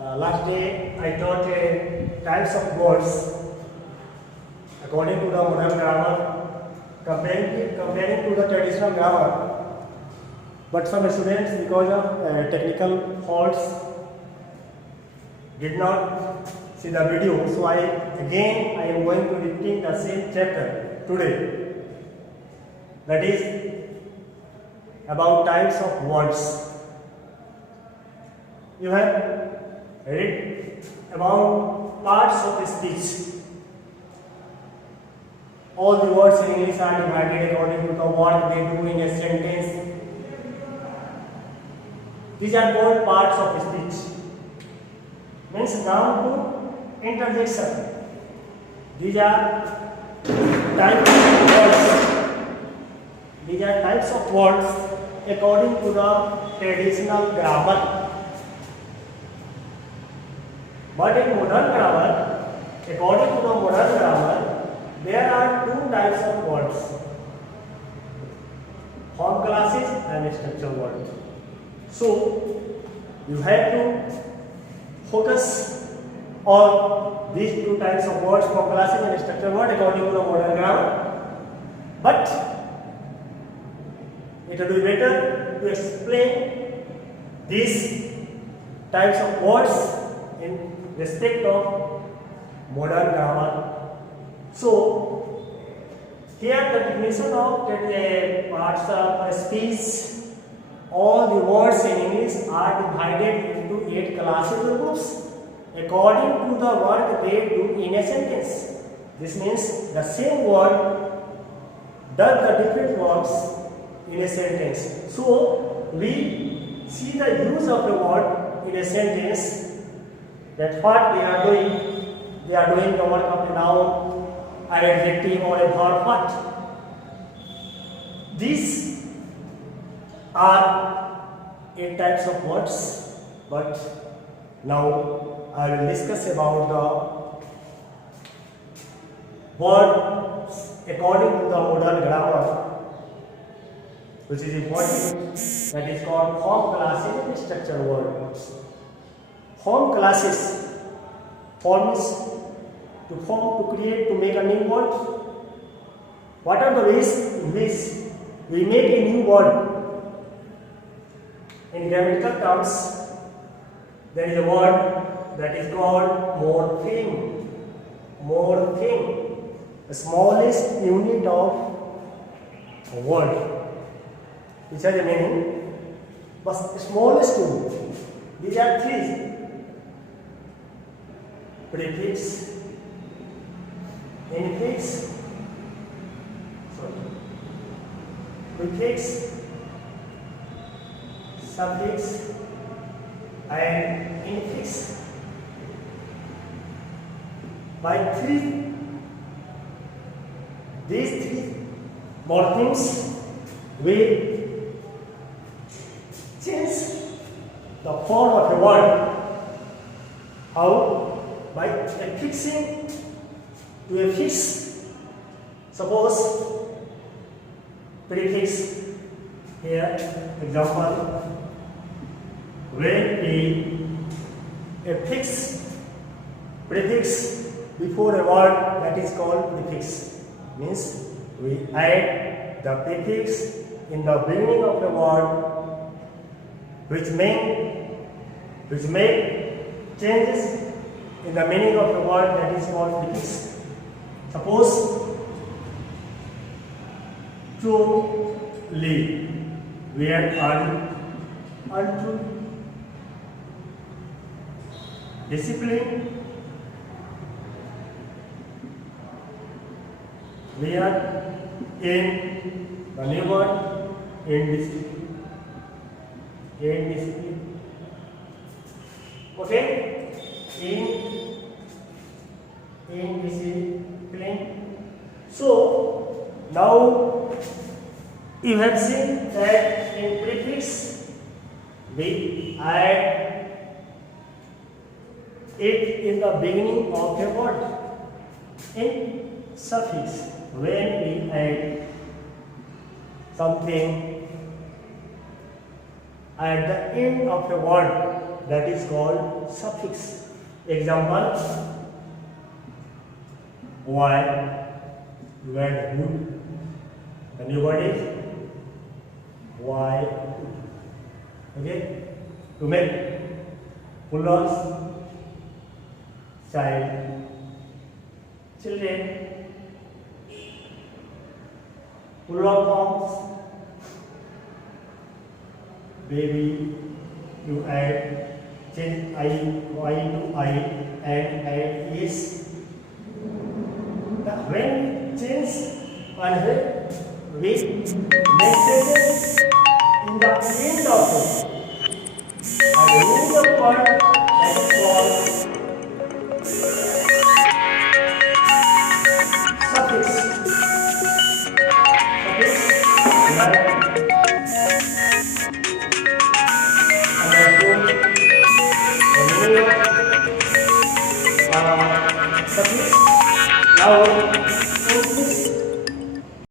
Last day I taught types of words according to the modern grammar, comparing to the traditional grammar. But some students, because of technical faults, did not see the video. So I am going to repeat the same chapter today. That is about types of words. You have read about parts of speech. All the words in English are divided according to the work they do in a sentence. These are called parts of speech. Means noun to interjection. These are types of words. These are types of words according to the traditional grammar. But in modern grammar, according to the modern grammar, there are two types of words: form classes and structure words. So you have to focus on these two types of words, form classes and structure words, according to the modern grammar. But it will be better to explain these types of words in respect of modern grammar. So here the definition of parts of speech. All the words in English are divided into 8 classes or groups according to the work they do in a sentence. This means the same word does the different works in a sentence. So we see the use of the word in a sentence. That what they are doing the work of a noun, an adjective or a verb. What? These are 8 types of words, but now I will discuss about the words according to the modern grammar, which is important. That is called form classes and structure words. Form classes. Form is to form, to create, to make a new word. What are the ways in which we make a new word? In grammatical terms, there is a word that is called morpheme. Morpheme, the smallest unit of a word. Which has a meaning? But the smallest unit. These are 3. Prefix, infix, prefix, suffix, and infix. By these 3 morphemes will change the form of a word. How? By affixing to a fix. Suppose prefix here, example, when we affix prefix before a word, that is called prefix. Means we add the prefix in the beginning of the word, which make changes in the meaning of the word, that is called prefix. Suppose truly, we add untrue. Discipline, we are in the new word, indiscipline. Indiscipline. Okay? Indiscipline. So now you have seen that in prefix we add it in the beginning of a word. In suffix, when we add something at the end of a word, that is called suffix. Example, why, where, would. The new word is why. Okay, to make plurals, child, children. Plural forms, baby, you add, change I to I, and add is. When change and when we make sentences in the end of it, and in the word that is called suffix. Suffix like understood the meaning of suffix. Now,